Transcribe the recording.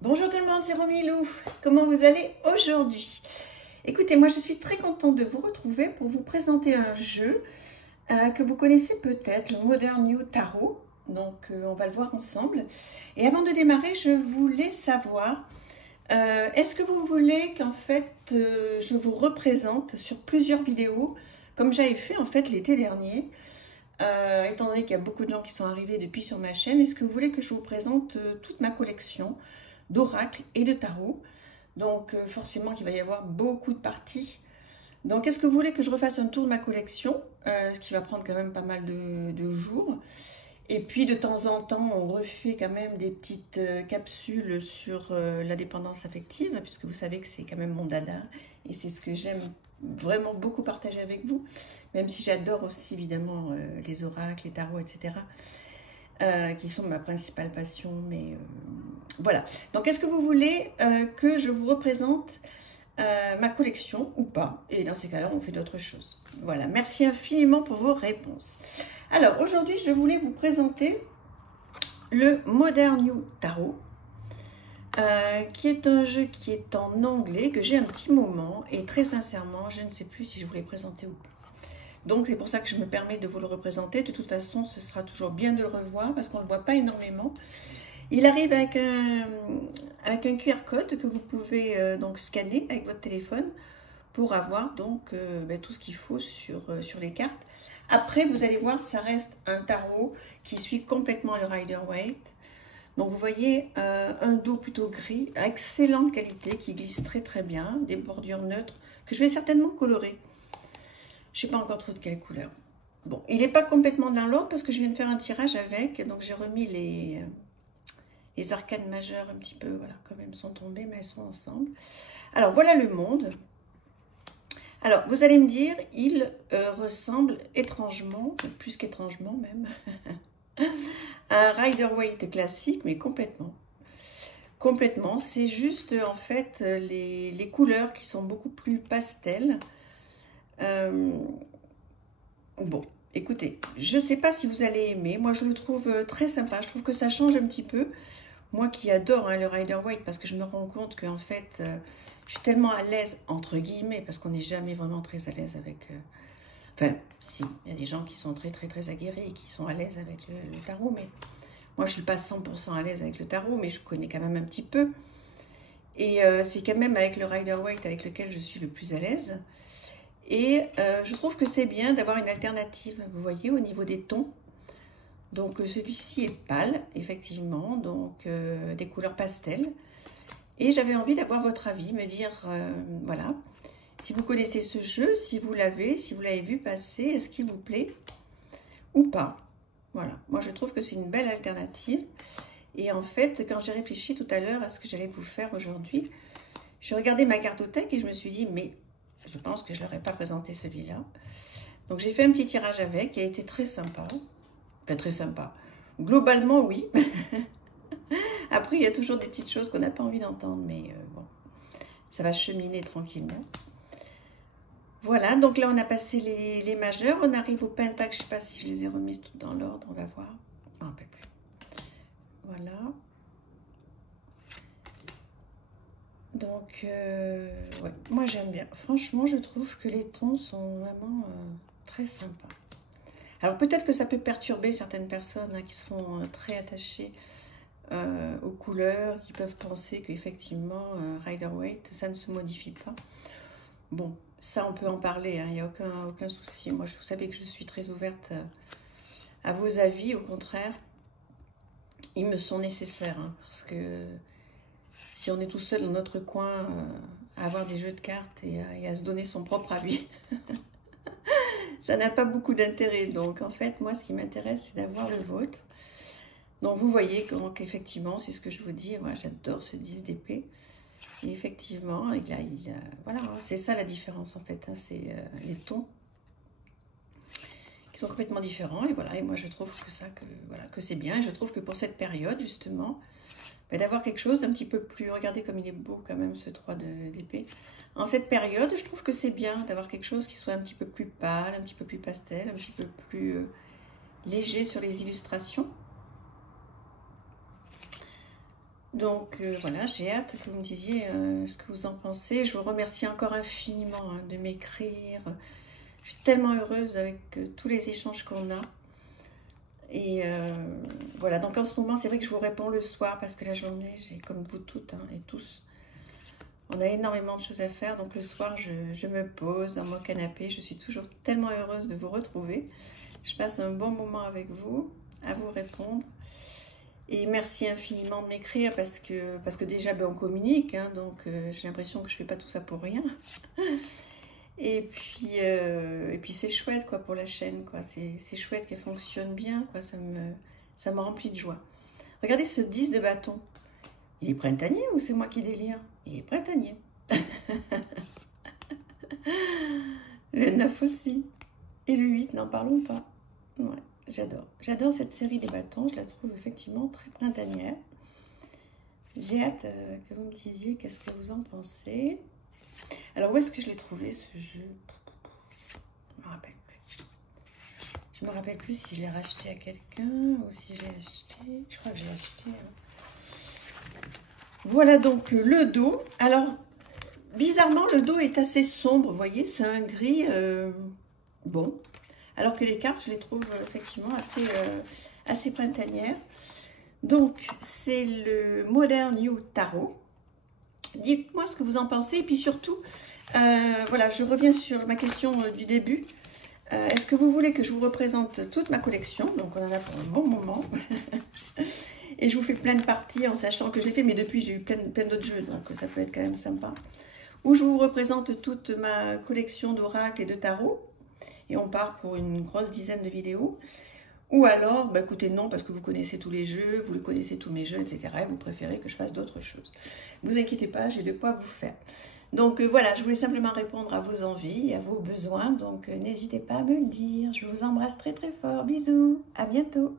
Bonjour tout le monde, c'est Romilou. Comment vous allez aujourd'hui? Écoutez, moi je suis très contente de vous retrouver pour vous présenter un jeu que vous connaissez peut-être, le Modern New Tarot. Donc on va le voir ensemble. Et avant de démarrer, je voulais savoir, est-ce que vous voulez qu'en fait je vous représente sur plusieurs vidéos, comme j'avais fait en fait l'été dernier, étant donné qu'il y a beaucoup de gens qui sont arrivés depuis sur ma chaîne, est-ce que vous voulez que je vous présente toute ma collection d'oracles et de tarot? Donc forcément qu'il va y avoir beaucoup de parties. Donc est-ce que vous voulez que je refasse un tour de ma collection, ce qui va prendre quand même pas mal de jours. Et puis de temps en temps on refait quand même des petites capsules sur la dépendance affective, puisque vous savez que c'est quand même mon dada et c'est ce que j'aime vraiment beaucoup partager avec vous, même si j'adore aussi évidemment les oracles, les tarots, etc. Qui sont ma principale passion, mais voilà. Donc est-ce que vous voulez que je vous représente ma collection ou pas? Et dans ces cas-là, on fait d'autres choses. Voilà, merci infiniment pour vos réponses. Alors aujourd'hui, je voulais vous présenter le Modern New Tarot, qui est un jeu qui est en anglais, que j'ai un petit moment, et très sincèrement, je ne sais plus si je vous l'ai présenté ou pas. Donc c'est pour ça que je me permets de vous le représenter. De toute façon, ce sera toujours bien de le revoir parce qu'on ne le voit pas énormément. Il arrive avec un QR code que vous pouvez donc scanner avec votre téléphone pour avoir donc tout ce qu'il faut sur les cartes. Après, vous allez voir, ça reste un tarot qui suit complètement le Rider-Waite. Donc vous voyez un dos plutôt gris, excellente qualité, qui glisse très très bien, des bordures neutres que je vais certainement colorer. Je ne sais pas encore trop de quelle couleur. Bon, il n'est pas complètement dans l'ordre parce que je viens de faire un tirage avec, donc j'ai remis les arcanes majeures un petit peu, voilà, comme elles sont tombées, mais elles sont ensemble. Alors, voilà le monde. Alors, vous allez me dire, il ressemble étrangement, plus qu'étrangement même, à un Rider-Waite classique, mais complètement. Complètement, c'est juste en fait les couleurs qui sont beaucoup plus pastel. Bon, écoutez, je ne sais pas si vous allez aimer. Moi, je le trouve très sympa. Je trouve que ça change un petit peu. Moi qui adore le Rider-Waite, parce que je me rends compte qu'en fait, je suis tellement à l'aise, entre guillemets, parce qu'on n'est jamais vraiment très à l'aise avec... Enfin, si, il y a des gens qui sont très, très, très aguerris et qui sont à l'aise avec le tarot, mais moi, je ne suis pas 100% à l'aise avec le tarot, mais je connais quand même un petit peu. Et c'est quand même avec le Rider-Waite avec lequel je suis le plus à l'aise. Et je trouve que c'est bien d'avoir une alternative, vous voyez, au niveau des tons. Donc celui-ci est pâle, effectivement, donc des couleurs pastel. Et j'avais envie d'avoir votre avis, me dire, voilà, si vous connaissez ce jeu, si vous l'avez vu passer, est-ce qu'il vous plaît ou pas? Voilà, moi je trouve que c'est une belle alternative. Et en fait, quand j'ai réfléchi tout à l'heure à ce que j'allais vous faire aujourd'hui, j'ai regardé ma cartothèque et je me suis dit, mais je pense que je ne leur ai pas présenté celui-là. Donc j'ai fait un petit tirage avec, qui a été très sympa. Enfin, très sympa. Globalement, oui. Après, il y a toujours des petites choses qu'on n'a pas envie d'entendre, mais bon, ça va cheminer tranquillement. Voilà, donc là, on a passé les majeurs. On arrive au pentacle. Je ne sais pas si je les ai remises toutes dans l'ordre. On va voir. Je ne me rappelle plus. Voilà. Donc, ouais, moi, j'aime bien. Franchement, je trouve que les tons sont vraiment très sympas. Alors peut-être que ça peut perturber certaines personnes qui sont très attachées aux couleurs, qui peuvent penser qu'effectivement Rider-Waite, ça ne se modifie pas. Bon, ça on peut en parler, il n'y a aucun souci. Moi, vous savez que je suis très ouverte à vos avis, au contraire. Ils me sont nécessaires, parce que si on est tout seul dans notre coin à avoir des jeux de cartes et à se donner son propre avis... ça n'a pas beaucoup d'intérêt. Donc, en fait, moi, ce qui m'intéresse, c'est d'avoir le vôtre. Donc, vous voyez qu'effectivement, c'est ce que je vous dis. Moi, j'adore ce 10 d'épée. Et effectivement, voilà, c'est ça la différence, en fait. C'est les tons qui sont complètement différents. Et voilà, et moi, je trouve que c'est bien. Et je trouve que pour cette période, justement, d'avoir quelque chose d'un petit peu plus... Regardez comme il est beau, quand même, ce 3 d'épée. En cette période, je trouve que c'est bien d'avoir quelque chose qui soit un petit peu plus pâle, un petit peu plus pastel, un petit peu plus léger sur les illustrations. Donc voilà, j'ai hâte que vous me disiez ce que vous en pensez. Je vous remercie encore infiniment de m'écrire. Je suis tellement heureuse avec tous les échanges qu'on a. Et voilà, donc en ce moment, c'est vrai que je vous réponds le soir parce que la journée, j'ai comme vous toutes et tous, on a énormément de choses à faire. Donc le soir, je me pose dans mon canapé. Je suis toujours tellement heureuse de vous retrouver. Je passe un bon moment avec vous, à vous répondre. Et merci infiniment de m'écrire parce que déjà, on communique. Donc j'ai l'impression que je ne fais pas tout ça pour rien. Et puis c'est chouette quoi pour la chaîne, quoi. C'est chouette qu'elle fonctionne bien, quoi. Ça me remplit de joie. Regardez ce 10 de bâton. Il est printanier ou c'est moi qui délire? Il est printanier. Le 9 aussi. Et le 8, n'en parlons pas. Ouais, j'adore. J'adore cette série des bâtons. Je la trouve effectivement très printanière. J'ai hâte que vous me disiez qu'est-ce que vous en pensez. Alors, où est-ce que je l'ai trouvé, ce jeu? Je me rappelle plus. Je me rappelle plus si je l'ai racheté à quelqu'un ou si je l'ai acheté. Je crois que je l'ai acheté. Voilà donc le dos. Alors, bizarrement, le dos est assez sombre, vous voyez. C'est un gris bon. Alors que les cartes, je les trouve effectivement assez printanières. Donc, c'est le Modern New Tarot. Dites-moi ce que vous en pensez. Et puis surtout, voilà, je reviens sur ma question du début. Est-ce que vous voulez que je vous représente toute ma collection? Donc, on en a pour un bon moment. Et je vous fais plein de parties en sachant que je l'ai fait, mais depuis, j'ai eu plein d'autres jeux. Donc, ça peut être quand même sympa. Ou je vous représente toute ma collection d'oracles et de tarot. Et on part pour une grosse dizaine de vidéos. Ou alors, écoutez, non, parce que vous connaissez tous les jeux, vous connaissez tous mes jeux, etc. Et vous préférez que je fasse d'autres choses. Ne vous inquiétez pas, j'ai de quoi vous faire. Donc voilà, je voulais simplement répondre à vos envies et à vos besoins. Donc n'hésitez pas à me le dire. Je vous embrasse très très fort. Bisous, à bientôt.